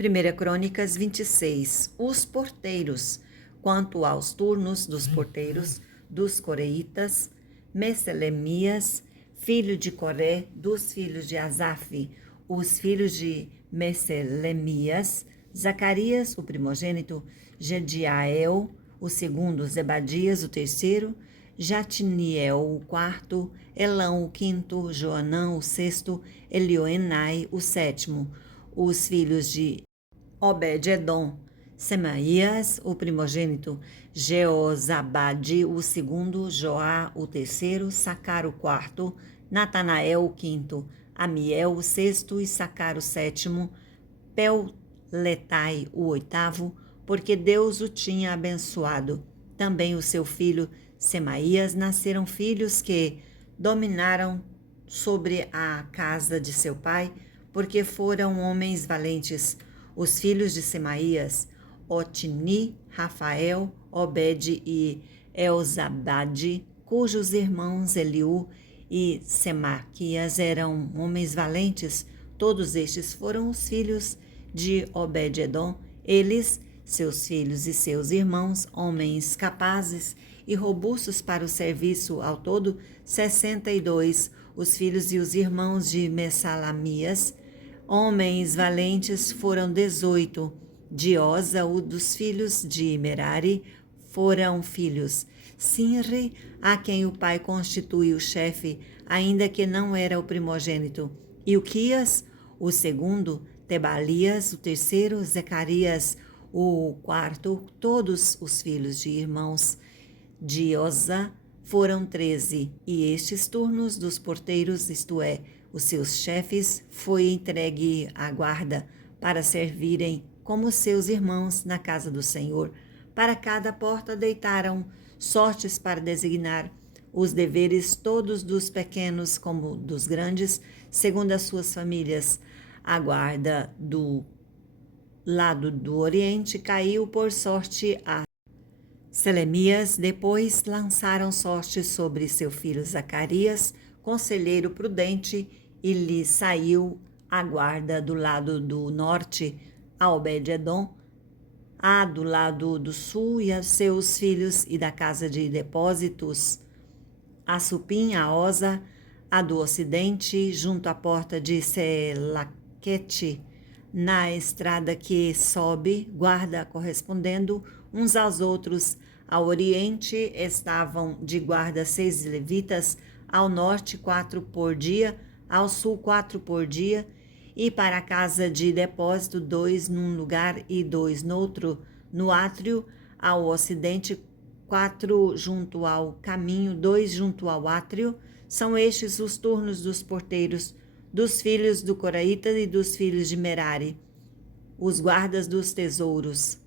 1 Crônicas 26. Os porteiros. Quanto aos turnos dos porteiros, dos coreitas, Meselemias, filho de Coré, dos filhos de Asaf, os filhos de Meselemias, Zacarias, o primogênito, Jediael, o segundo, Zebadias, o terceiro, Jatiniel, o quarto, Elão, o quinto, Joanã, o sexto, Elioenai, o sétimo, os filhos de Obed-edom, Semaías, o primogênito, Jeozabade, o segundo, Joá, o terceiro, Sacar, o quarto, Natanael, o quinto, Amiel, o sexto, e Sacar, o sétimo, Pelletai, o oitavo, porque Deus o tinha abençoado. Também o seu filho Semaías nasceram filhos que dominaram sobre a casa de seu pai, porque foram homens valentes. Os filhos de Semaías, Otni, Rafael, Obed e Elzabade, cujos irmãos Eliú e Semaquias eram homens valentes. Todos estes foram os filhos de Obed-edom, eles, seus filhos e seus irmãos, homens capazes e robustos para o serviço, ao todo 62, os filhos e os irmãos de Messalamias, homens valentes, foram 18, de Oza, o dos filhos de Merari, foram filhos Sinri, a quem o pai constituiu chefe, ainda que não era o primogênito, Ilquias, o segundo, Tebalias, o terceiro, Zacarias, o quarto, todos os filhos de irmãos de Oza foram 13, e estes turnos dos porteiros, isto é, os seus chefes, foi entregue à guarda para servirem como seus irmãos na casa do Senhor. Para cada porta deitaram sortes para designar os deveres todos dos pequenos como dos grandes, segundo as suas famílias. A guarda do lado do oriente caiu por sorte a Selemias. Depois lançaram sorte sobre seu filho Zacarias, conselheiro prudente, e lhe saiu a guarda do lado do norte a Obed-edom, a do lado do sul e a seus filhos, e da casa de depósitos a Supim, a Oza, a do ocidente, junto à porta de Selaquete, na estrada que sobe, guarda correspondendo uns aos outros. Ao oriente estavam de guarda 6 levitas, ao norte 4 por dia, ao sul 4 por dia, e para a casa de depósito 2 num lugar e 2 noutro, no átrio, ao ocidente 4 junto ao caminho, 2 junto ao átrio. São estes os turnos dos porteiros, dos filhos do Coraíta e dos filhos de Merari, os guardas dos tesouros.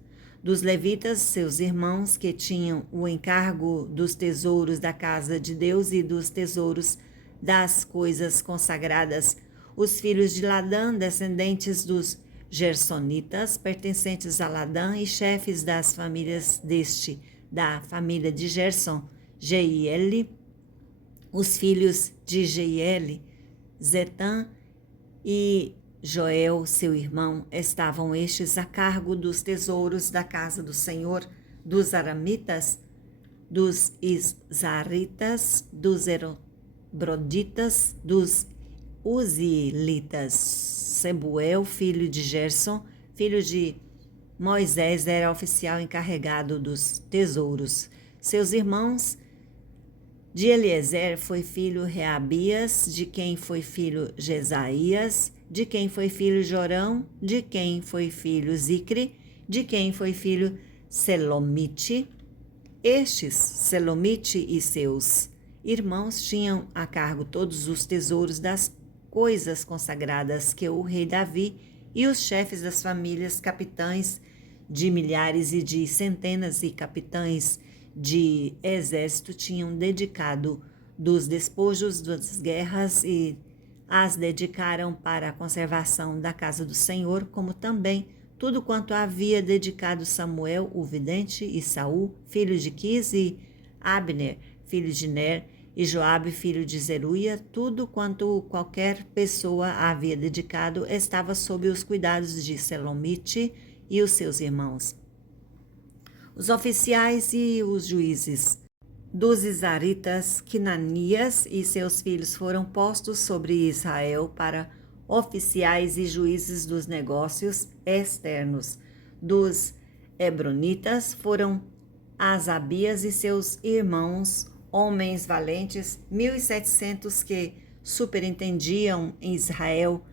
Dos levitas, seus irmãos, que tinham o encargo dos tesouros da casa de Deus e dos tesouros das coisas consagradas, os filhos de Ladã, descendentes dos Gersonitas, pertencentes a Ladã e chefes das famílias deste, da família de Gerson, Jeiel, os filhos de Jeiel, Zetã e Joel, seu irmão, estavam estes a cargo dos tesouros da casa do Senhor, dos aramitas, dos isaritas, dos erobroditas, dos uzilitas. Sebuel, filho de Gerson, filho de Moisés, era oficial encarregado dos tesouros. Seus irmãos, de Eliezer foi filho Reabias, de quem foi filho Jesaías, de quem foi filho Jorão, de quem foi filho Zicre, de quem foi filho Selomite. Estes, Selomite e seus irmãos, tinham a cargo todos os tesouros das coisas consagradas que o rei Davi e os chefes das famílias, capitães de milhares e de centenas e capitães de exército tinham dedicado dos despojos das guerras, e as dedicaram para a conservação da casa do Senhor, como também tudo quanto havia dedicado Samuel, o vidente, e Saul, filho de Quis, e Abner, filho de Ner, e Joabe, filho de Zeruia, tudo quanto qualquer pessoa havia dedicado estava sob os cuidados de Selomite e os seus irmãos. Os oficiais e os juízes dos Izaritas, Quinanias e seus filhos foram postos sobre Israel para oficiais e juízes dos negócios externos. Dos Hebronitas foram Asabias e seus irmãos, homens valentes, 1.700 que superintendiam em Israel,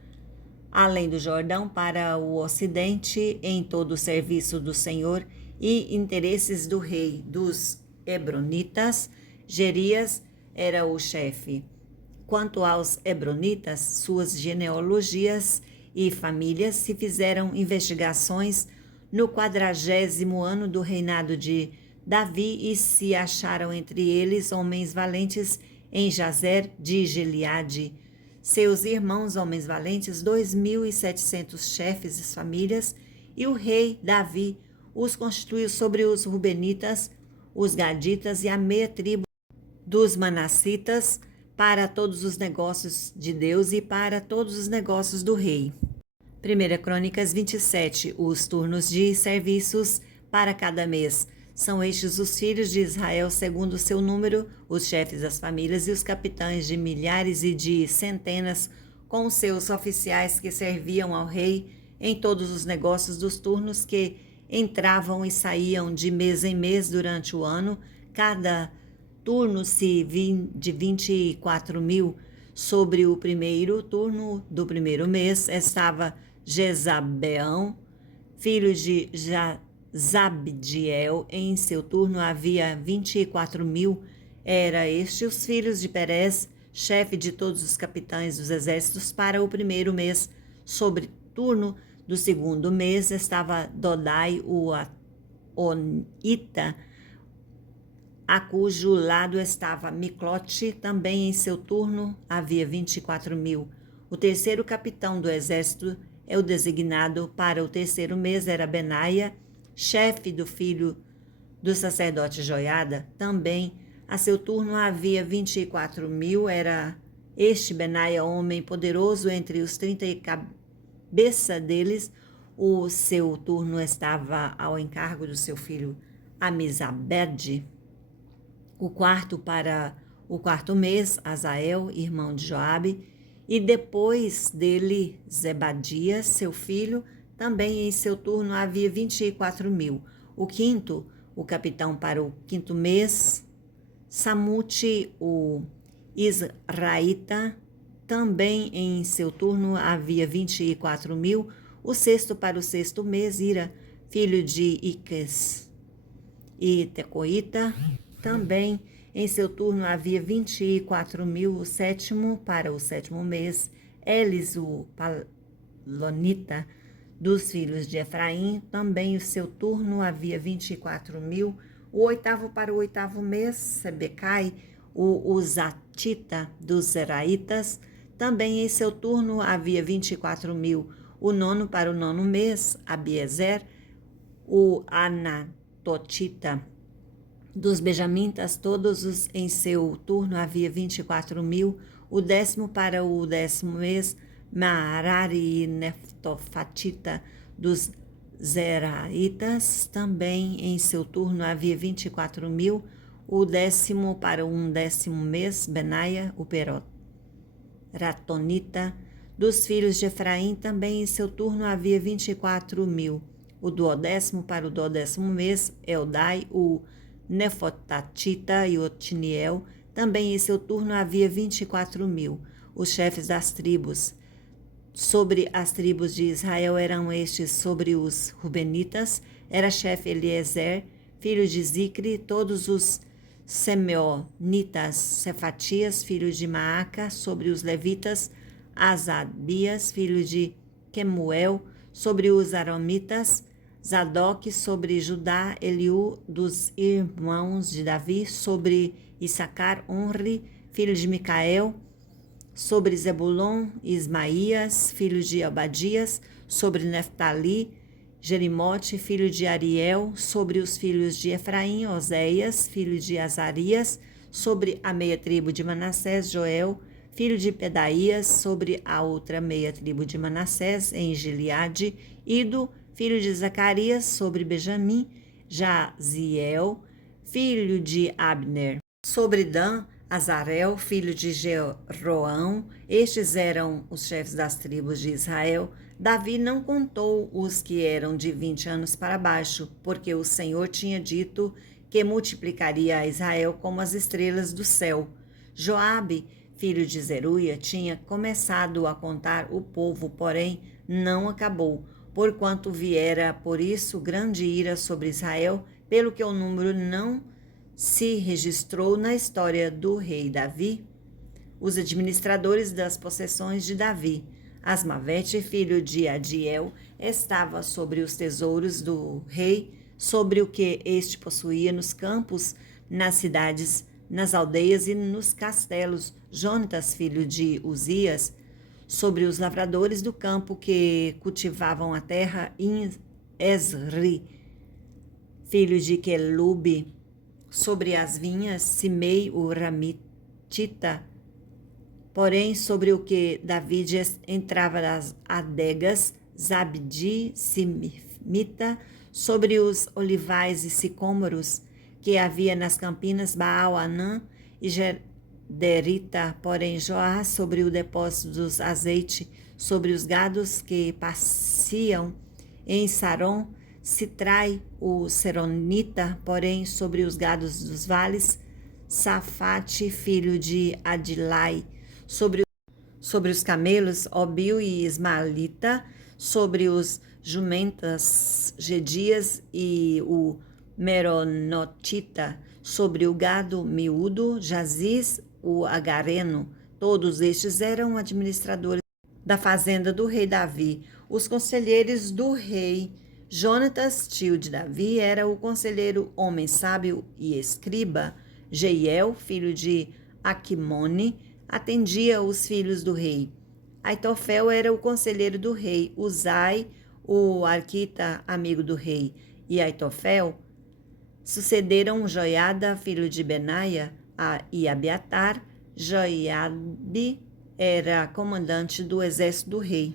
além do Jordão, para o ocidente, em todo o serviço do Senhor e interesses do rei. Dos Hebronitas, Gerias era o chefe. Quanto aos Hebronitas, suas genealogias e famílias se fizeram investigações no 40º ano do reinado de Davi e se acharam entre eles homens valentes em Jazer de Gileade. Seus irmãos, homens valentes, 2.700 chefes de famílias, e o rei Davi os constituiu sobre os Rubenitas, os Gaditas e a meia tribo dos Manassitas para todos os negócios de Deus e para todos os negócios do rei. 1 Crônicas 27. Os turnos de serviços para cada mês. São estes os filhos de Israel segundo o seu número, os chefes das famílias e os capitães de milhares e de centenas, com seus oficiais que serviam ao rei em todos os negócios dos turnos que entravam e saíam de mês em mês durante o ano. Cada turno de 24.000. Sobre o primeiro turno do primeiro mês estava Jezabeão, filho de Zabdiel. Em seu turno havia 24.000. Era este os filhos de Perez, chefe de todos os capitães dos exércitos, para o primeiro mês. Sobre turno do segundo mês estava Dodai, o Onita, a cujo lado estava Miclote. Também em seu turno havia 24.000. O terceiro capitão do exército é o designado para o terceiro mês era Benaia, chefe do filho do sacerdote Joiada. Também a seu turno havia 24.000. Era este Benaia homem poderoso entre os 30 e cabeça deles. O seu turno estava ao encargo do seu filho Amizabede. Para o quarto mês, Azael, irmão de Joabe, e depois dele Zebadias, seu filho. Também em seu turno havia 24.000. O quinto, o capitão para o quinto mês, Samute, o Israelita. Também em seu turno havia 24.000. O sexto para o sexto mês, Ira, filho de Iques e Tecoíta. Também em seu turno havia 24.000. O sétimo para o sétimo mês, Elis, o Palonita, dos filhos de Efraim. Também o seu turno havia 24.000. O oitavo para o oitavo mês, Sebecai, o Uzatita, dos Zeraitas. Também em seu turno havia 24.000. O nono para o nono mês, Abiezer, o Anatotita, dos benjamitas. Todos em seu turno havia 24.000. O décimo para o décimo mês, Maarari e Neftofatita, dos Zeraitas. Também em seu turno havia 24.000. O décimo para um décimo mês, Benaia, o Peratonita, dos filhos de Efraim. Também em seu turno havia 24.000. O duodécimo para o duodécimo mês, Eldai, o Nefotatita e Otiniel. Também em seu turno havia 24.000. Os chefes das tribos. Sobre as tribos de Israel eram estes: sobre os Rubenitas, era chefe Eliezer, filho de Zicre. Todos os Semeonitas, Cefatias, filho de Maaca. Sobre os levitas, Asabias, filho de Quemuel. Sobre os aromitas, Zadok. Sobre Judá, Eliú, dos irmãos de Davi. Sobre Issacar, Onri, filho de Micael. Sobre Zebulon, Ismaías, filho de Obadias. Sobre Neftali, Jerimote, filho de Ariel. Sobre os filhos de Efraim, Oséias, filho de Azarias. sobre a meia tribo de Manassés, Joel, filho de Pedaías, sobre a outra meia tribo de Manassés, em Gileade, Ido, filho de Zacarias, sobre Benjamim, Jaziel, filho de Abner, sobre Dan, Azarel, filho de Jeroão. Estes eram os chefes das tribos de Israel. Davi não contou os que eram de 20 anos para baixo, porque o Senhor tinha dito que multiplicaria a Israel como as estrelas do céu. Joabe, filho de Zeruia, tinha começado a contar o povo, porém não acabou, porquanto viera por isso grande ira sobre Israel, pelo que o número não se registrou na história do rei Davi. Os administradores das possessões de Davi. Asmavete, filho de Adiel, estava sobre os tesouros do rei, sobre o que este possuía nos campos, nas cidades, nas aldeias e nos castelos. Jonatas, filho de Uzias, sobre os lavradores do campo que cultivavam a terra. Esri, filho de Quelube, sobre as vinhas. Simei, o Ramitita, porém sobre o que Davi entrava das adegas. Zabdi, Simita, sobre os olivais e sicômoros que havia nas campinas. Baal-Anã e Gederita, porém Joás, sobre o depósito dos azeite, sobre os gados que pasciam em Saron. Sitrai, o Seronita, porém sobre os gados dos vales. Safate, filho de Adilai, sobre os camelos. Obil e Ismaelita, sobre os jumentas. Gedias e o Meronotita, sobre o gado miúdo. Jaziz, o Agareno. Todos estes eram administradores da fazenda do rei Davi. Os conselheiros do rei. Jonatas, tio de Davi, era o conselheiro, homem sábio e escriba. Jeiel, filho de Aquimone, atendia os filhos do rei. Aitofel era o conselheiro do rei. Uzai, o arquita, amigo do rei, e Aitofel sucederam Joiada, filho de Benaia, e Abiatar. Joiabe era comandante do exército do rei.